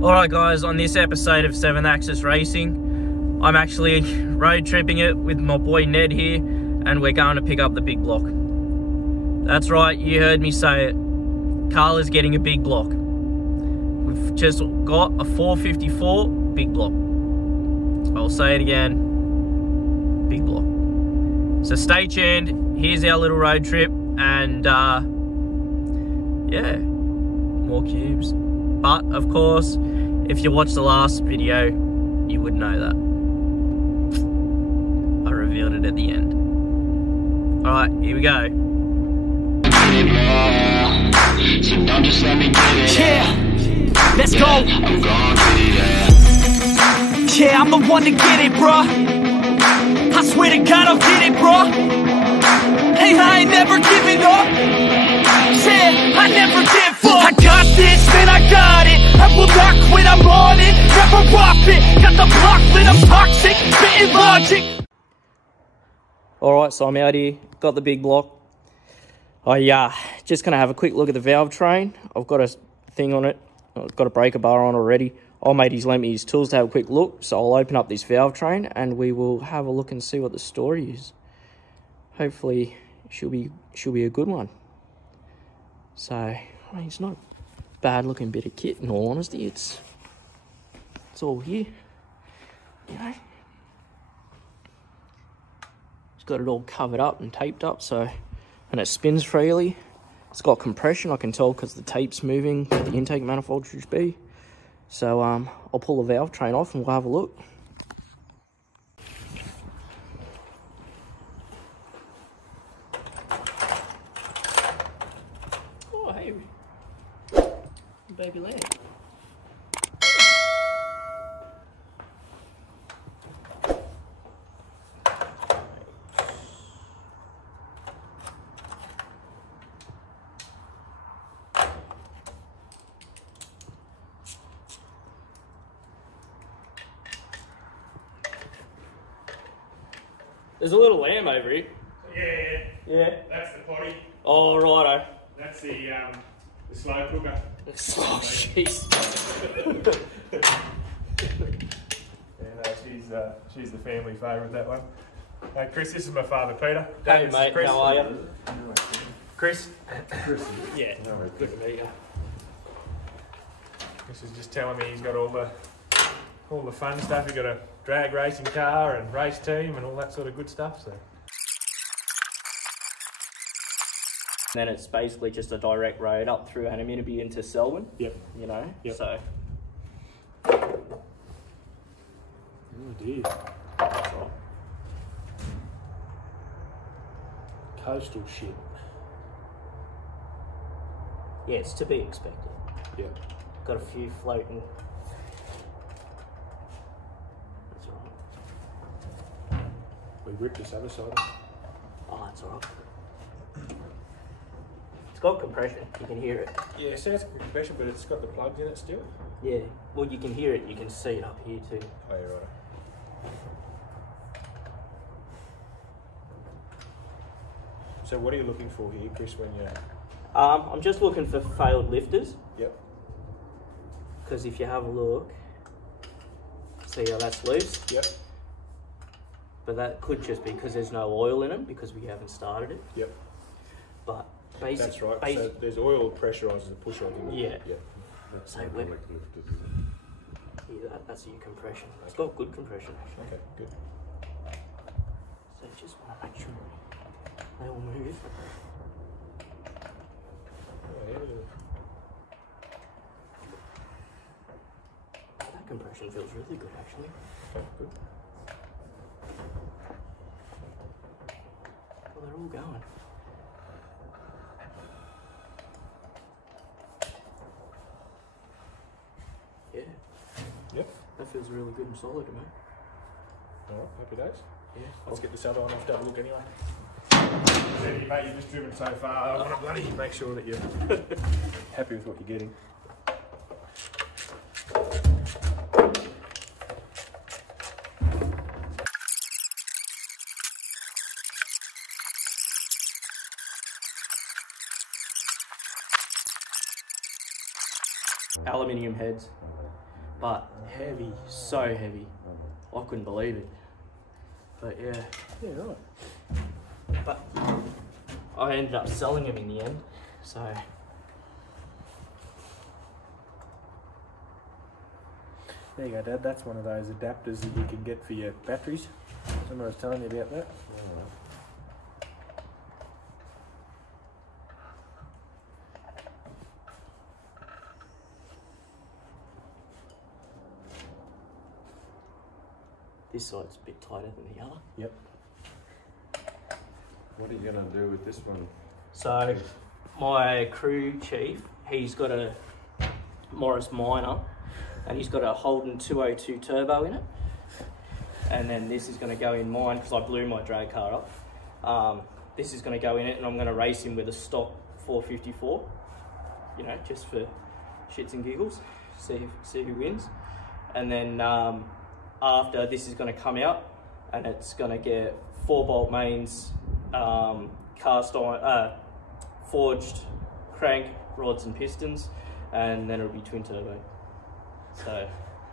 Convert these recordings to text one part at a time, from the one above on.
Alright guys, on this episode of 7th Axis Racing, I'm actually road tripping it with my boy Ned here, and we're going to pick up the big block. That's right, you heard me say it. Karla's getting a big block. We've just got a 454 big block. I'll say it again, big block. So stay tuned, here's our little road trip, and yeah, more cubes. But, of course, if you watched the last video, you would know that. I revealed it at the end. Alright, here we go. Yeah, let's go. Yeah, I'm the one to get it, bruh. I swear to God I'll get it, bruh. Hey, I ain't never giving up. Yeah, I never give up. I got this, man, I got it. I will not quit, I'm on it. Never rock it. Got the block lit, I'm toxic. Spitting logic. Alright, so I'm out here. Got the big block. Just going to have a quick look at the valve train. I've got a thing on it. I've got a breaker bar on already. Old mate's lent me his tools to have a quick look. So I'll open up this valve train and we will have a look and see what the story is. Hopefully, she'll be a good one. So, I mean, it's not a bad looking bit of kit in all honesty. It's all here, you know. It's got it all covered up and taped up, so, and it spins freely. It's got compression, I can tell because the tape's moving where the intake manifold should be. So, I'll pull the valve train off and we'll have a look. Baby lamb. There's a little lamb over here. Yeah. That's the potty. Oh, righto. That's the slow cooker. Oh, jeez. Yeah, she's the family favourite, that one. Hey, Chris, this is my father, Peter. Hey, This is mate, Chris. how are you? Chris. Yeah, good to meet you. Chris was just telling me he's got all the fun stuff. He's got a drag racing car and race team and all that sort of good stuff. So. Then it's basically just a direct road up through Annaminabie into Selwyn. Yep. You know? Yep. So. Oh dear. That's right. Coastal shit. Yeah, it's to be expected. Yep. Got a few floating. That's alright. We ripped this other side. Oh, that's alright. It's got compression, you can hear it. Yeah, so it's compression, but it's got the plugs in it still. Yeah, well you can hear it, you can see it up here too. Oh, you're right. So what are you looking for here, Chris, when you're... I'm just looking for failed lifters. Yep. Because if you have a look, see how that's loose? Yep. But that could just be because there's no oil in them because we haven't started it. Yep. But That's right. So there's oil pressurisers and push rods in yeah. there. Yeah. So that's your compression. It's got good compression actually. Okay, good. So you just want to make sure they all move. Oh, yeah. That compression feels really good actually. Okay, good. Well, they're all going. Yeah. Yep. That feels really good and solid to me. Alright, happy days. Yeah. Let's get this other one off to have a look anyway. Mate, you've just driven so far, I want to bloody make sure that you're happy with what you're getting. Aluminium heads. but heavy, so heavy. I couldn't believe it. But yeah. Yeah, right. But I ended up selling him in the end, so. There you go, Dad. That's one of those adapters that you can get for your batteries. Remember I was telling you about that? This side's a bit tighter than the other. Yep. What are you going to do with this one? So, my crew chief, he's got a Morris Minor, and he's got a Holden 202 turbo in it. And then this is going to go in mine, because I blew my drag car up. This is going to go in it, and I'm going to race him with a stock 454. You know, just for shits and giggles, see who wins. And then after, this is going to come out, and it's going to get 4-bolt mains, cast iron, forged crank rods and pistons, and then it'll be twin turbo. So,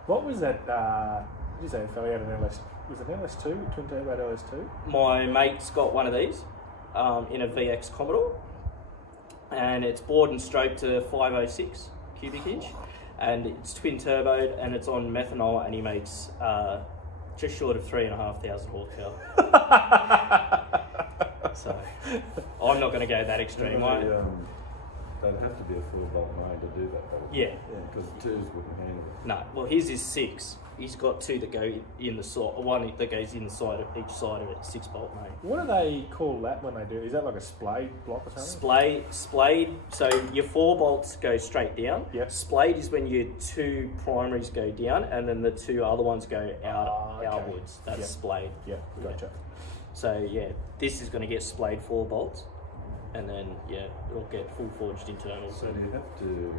what was that? Did you say it fell out an LS? Was it an LS2? Twin turbo LS2? My mate's got one of these in a VX Commodore, and it's bored and stroked to 506 cubic inch, and it's twin turboed, and it's on methanol, and he makes just short of 3,500 horsepower. So I'm not going to go that extreme. They'd have to be a 4-bolt main to do that, though. Yeah. Because 2s wouldn't handle it. No, well, his is 6. He's got 2 that go in the side, one that goes in the side of each side of it, 6-bolt main. What do they call that when they do? Is that like a splayed block or something? Splayed. So your 4 bolts go straight down. Yep. Splayed is when your 2 primaries go down, and then the 2 other ones go outwards. That's yep. splayed. Yeah, gotcha. Yeah. So yeah, this is going to get splayed 4 bolts, and then yeah, it'll get full forged internals. So you have to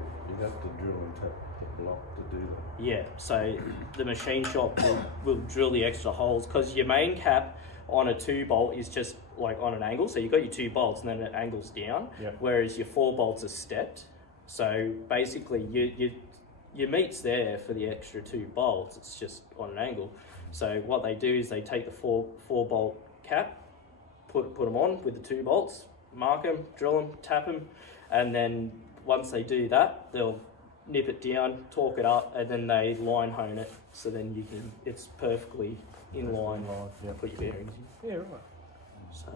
drill and tap the block to do that. Yeah, so the machine shop will drill the extra holes, because your main cap on a 2-bolt is just like on an angle. So you've got your 2 bolts and then it angles down, yep. Whereas your 4 bolts are stepped. So basically your meat's there for the extra 2 bolts, it's just on an angle. So what they do is they take the 4 bolt cap, put them on with the 2 bolts, mark them, drill them, tap them, and then once they do that, they'll nip it down, torque it up, and then they line hone it, so then you can, it's perfectly in line. Yeah. Put your bearings in. Yeah, right. So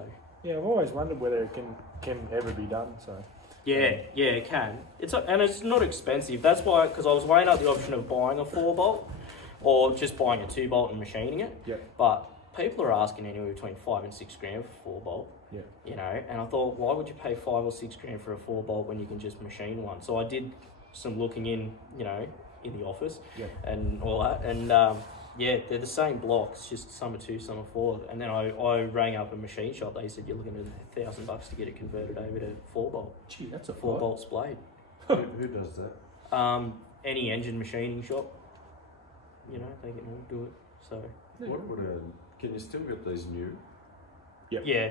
yeah, I've always wondered whether it can ever be done. So yeah, it can. And it's not expensive. That's why, because I was weighing up the option of buying a 4-bolt or just buying a 2-bolt and machining it. Yeah. But people are asking anywhere between 5 and 6 grand for 4-bolt. Yeah. You know, and I thought, why would you pay 5 or 6 grand for a 4-bolt when you can just machine one? So I did some looking in, you know, in the office, yeah, and all that, and yeah, they're the same blocks, just some are 2, some are 4. And then I rang up a machine shop. They said you're looking at $1,000 to get it converted over to 4-bolt. Gee, that's a 4-bolt splayed. Who does that? Any engine machining shop, you know, they can all do it. So What would can you still get these new? Yep. yeah,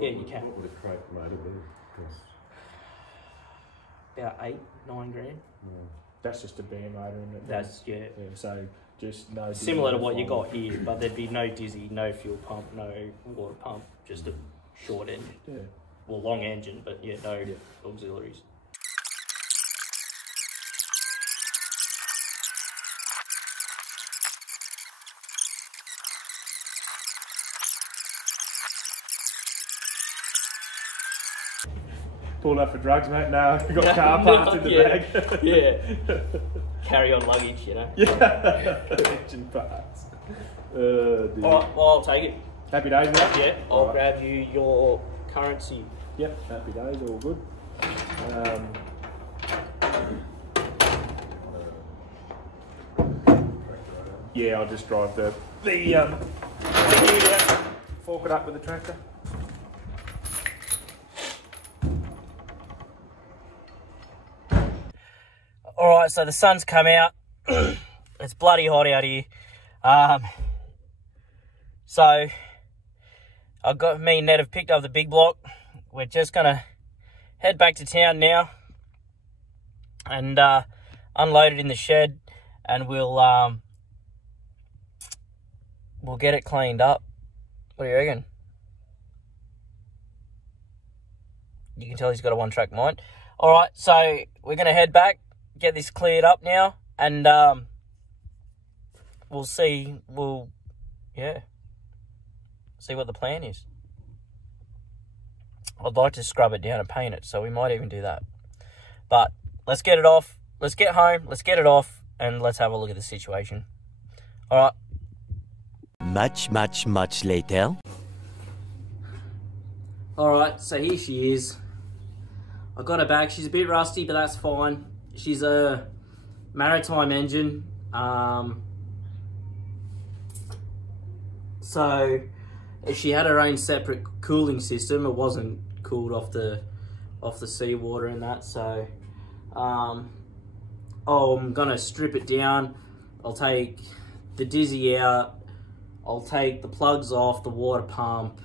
you can. What would a crate motor be? About 8, 9 grand. That's just a band motor, isn't it? That's yeah. So just no. Similar to what you got here, but there'd be no dizzy, no fuel pump, no water pump, just a short engine. Yeah. Well, long engine, but yeah, no auxiliaries. Pulled up for drugs, mate? No, you got car parts in the bag. Yeah. Carry on luggage, you know. Yeah. Engine parts. All right, well, I'll take it. Happy days, mate? Yeah, I'll grab you your currency. Yep, happy days, all good. Yeah, I'll just drive the ute out, fork it up with the tractor. Alright, so the sun's come out. It's bloody hot out here. So me and Ned have picked up the big block. We're just gonna head back to town now and unload it in the shed, and we'll get it cleaned up. What do you reckon? You can tell he's got a one-track mind. All right, so we're going to head back, get this cleared up now, and we'll see. See what the plan is. I'd like to scrub it down and paint it, so we might even do that. But let's get it off. Let's get home. Let's get it off, and let's have a look at the situation. All right. Much later. All right, so here she is. I got her back. She's a bit rusty, but that's fine. She's a maritime engine. So if she had her own separate cooling system, it wasn't cooled off the seawater and that. So I'm gonna strip it down. I'll take the dizzy out. I'll take the plugs off the water pump.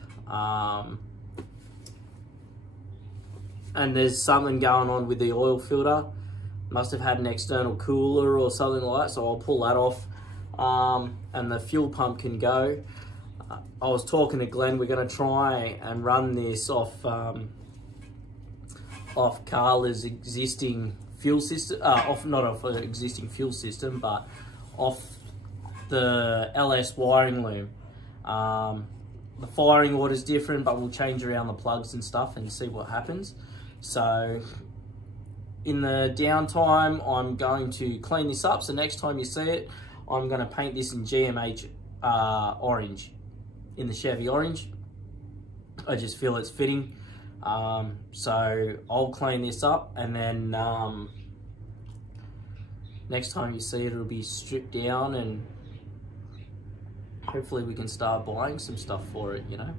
And there's something going on with the oil filter. Must have had an external cooler or something like that, so I'll pull that off. And the fuel pump can go. I was talking to Glenn, we're gonna try and run this off Karla's existing fuel system, not off her existing fuel system, but off the LS wiring loom. The firing order is different, but we'll change around the plugs and stuff and see what happens. So in the downtime, I'm going to clean this up. So next time you see it, I'm going to paint this in GMH orange, in the Chevy orange. I just feel it's fitting. So I'll clean this up, and then next time you see it, it'll be stripped down, and hopefully we can start buying some stuff for it, you know.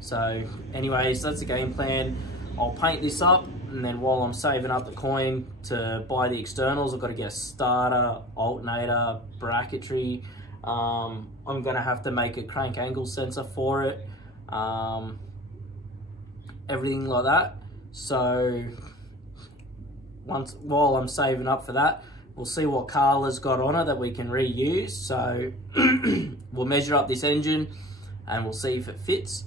So anyways, that's the game plan. I'll paint this up, and then while I'm saving up the coin to buy the externals, I've got to get a starter, alternator, bracketry. I'm gonna have to make a crank angle sensor for it, everything like that. So while I'm saving up for that, we'll see what Karla's got on her that we can reuse. So we'll measure up this engine and we'll see if it fits.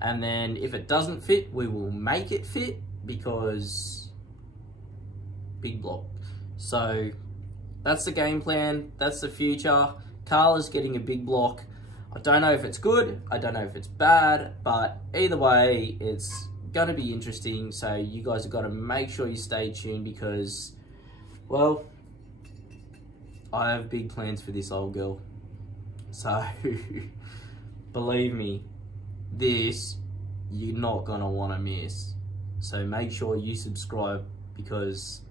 And then if it doesn't fit, we will make it fit, because big block. So that's the game plan. That's the future. Karla's getting a big block. I don't know if it's good. I don't know if it's bad, but either way, it's going to be interesting. So you guys have got to make sure you stay tuned, because, well, I have big plans for this old girl. So believe me, this you're not gonna want to miss. So make sure you subscribe, because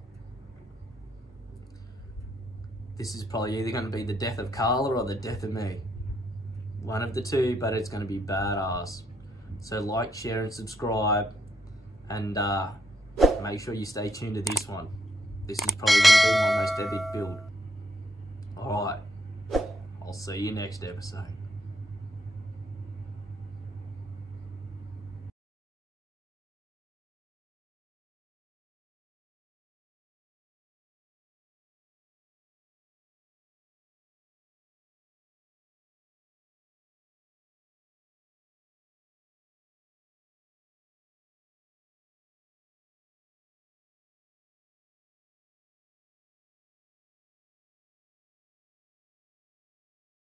this is probably either going to be the death of Karla or the death of me. One of the two, but it's going to be badass. So like, share and subscribe, and make sure you stay tuned to this one. This is probably going to be my most epic build. Alright, I'll see you next episode.